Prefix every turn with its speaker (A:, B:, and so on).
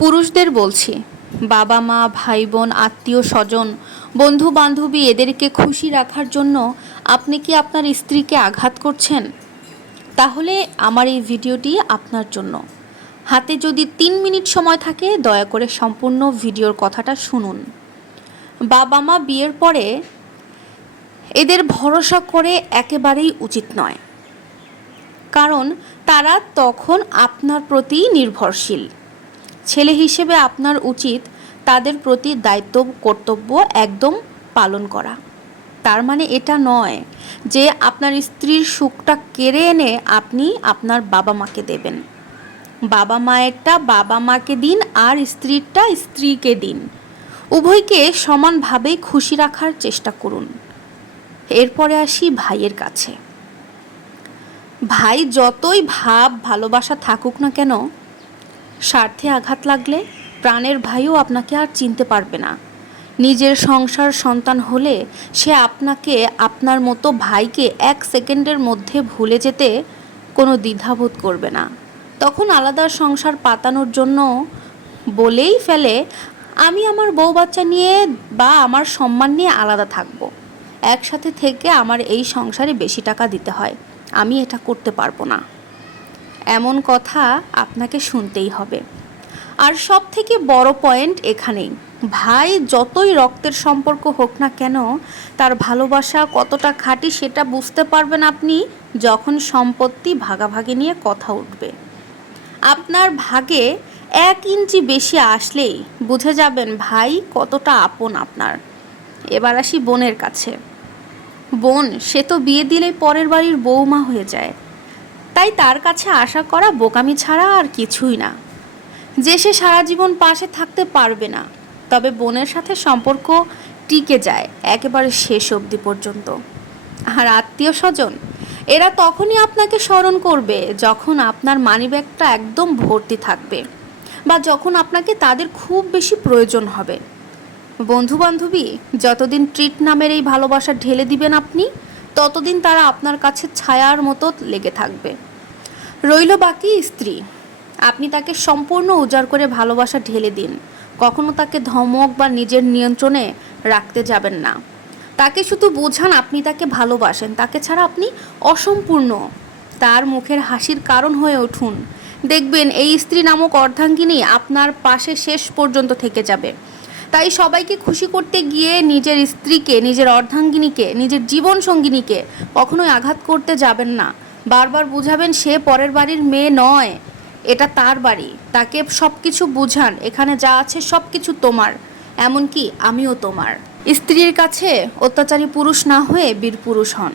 A: পুরুষদের বলছি বাবা মা ভাই বোন আত্মীয় স্বজন বন্ধু বান্ধবী এদেরকে খুশি রাখার জন্য আপনি কি আপনার স্ত্রীকে আঘাত করছেন? তাহলে আমার এই ভিডিওটি আপনার জন্য। হাতে যদি তিন মিনিট সময় থাকে, দয়া করে সম্পূর্ণ ভিডিওর কথাটা শুনুন। বাবা মা বিয়ের পরে এদের ভরসা করে একেবারেই উচিত নয়। কারণ তারা তখন আপনার প্রতি নির্ভরশীল। ছেলে হিসেবে আপনার উচিত তাদের প্রতি দায়িত্ব, কর্তব্য একদম পালন করা। তার মানে এটা নয় যে আপনার স্ত্রীর সুখটা কেড়ে এনে আপনি আপনার বাবা মাকে দেবেন। বাবা মায়েরটা বাবা মাকে দিন আর স্ত্রীরটা স্ত্রীকে দিন। উভয়কে সমানভাবেই খুশি রাখার চেষ্টা করুন। এরপরে আসি ভাইয়ের কাছে। ভাই যতই ভাব, ভালোবাসা থাকুক না কেন স্বার্থে আঘাত লাগলে প্রাণের ভাইও আপনাকে আর চিনতে পারবে না। নিজের সংসার সন্তান হলে সে আপনাকে, আপনার মতো ভাইকে এক সেকেন্ডের মধ্যে ভুলে যেতে কোনো দ্বিধাবোধ করবে না। তখন আলাদা সংসার পাতানোর জন্য বলেই ফেলে, আমি আমার বউ বাচ্চা নিয়ে বা আমার সম্মান নিয়ে আলাদা থাকব। একসাথে থেকে আমার এই সংসারে বেশি টাকা দিতে হয়। আমি এটা করতে পারব না। এমন কথা আপনাকে শুনতেই হবে। আর সব থেকে বড় পয়েন্ট এখানেই, ভাই যতই রক্তের সম্পর্ক হোক না কেন, তার ভালোবাসা কতটা খাঁটি সেটা বুঝতে পারবেন আপনি যখন সম্পত্তি ভাগাভাগি নিয়ে কথা উঠবে। আপনার ভাগে এক ইঞ্চি বেশি আসলেই বুঝে যাবেন ভাই কতটা আপন আপনার। এবার আসি বোনের কাছে। বোন, সে তো বিয়ে দিলেই পরের বাড়ির বৌমা হয়ে যায়। তাই তার কাছে আশা করা বোকামি ছাড়া আর কিছুই না। যে সে সারা জীবন পাশে থাকতে পারবে না, তবে বোনের সাথে সম্পর্ক টিকে যায় একেবারে শেষ অবধি পর্যন্ত। আর আত্মীয় স্বজন, এরা তখনই আপনাকে স্মরণ করবে যখন আপনার মানিব্যাগটা একদম ভর্তি থাকবে বা যখন আপনাকে তাদের খুব বেশি প্রয়োজন হবে। বন্ধু বান্ধবী যতদিন ট্রিট নামের এই ভালোবাসা ঢেলে দিবেন আপনি, ততদিন তারা আপনার কাছে ছায়ার মতো লেগে থাকবে। রইল বাকি স্ত্রী। আপনি তাকে সম্পূর্ণ উজাড় করে ভালোবাসা ঢেলে দিন। কখনো তাকে ধমক বা নিজের নিয়ন্ত্রণে রাখতে যাবেন না। তাকে শুধু বোঝান আপনি তাকে ভালোবাসেন। তাকে ছাড়া আপনি অসম্পূর্ণ। তার মুখের হাসির কারণ হয়ে উঠুন। দেখবেন এই স্ত্রী নামক অর্ধাঙ্গিনী আপনার পাশে শেষ পর্যন্ত থেকে যাবে। তাই সবাইকে খুশি করতে গিয়ে নিজের স্ত্রীকে, নিজের অর্ধাঙ্গিনীকে, নিজের জীবন সঙ্গিনীকে কখনোই আঘাত করতে যাবেন না। বারবার বুঝাবেন সে পরের বাড়ির মেয়ে নয়, এটা তার বাড়ি। তাকে সব কিছু বুঝান, এখানে যা আছে সব কিছু তোমার, এমনকি আমিও তোমার। স্ত্রীর কাছে অত্যাচারী পুরুষ না হয়ে বীর পুরুষ হন।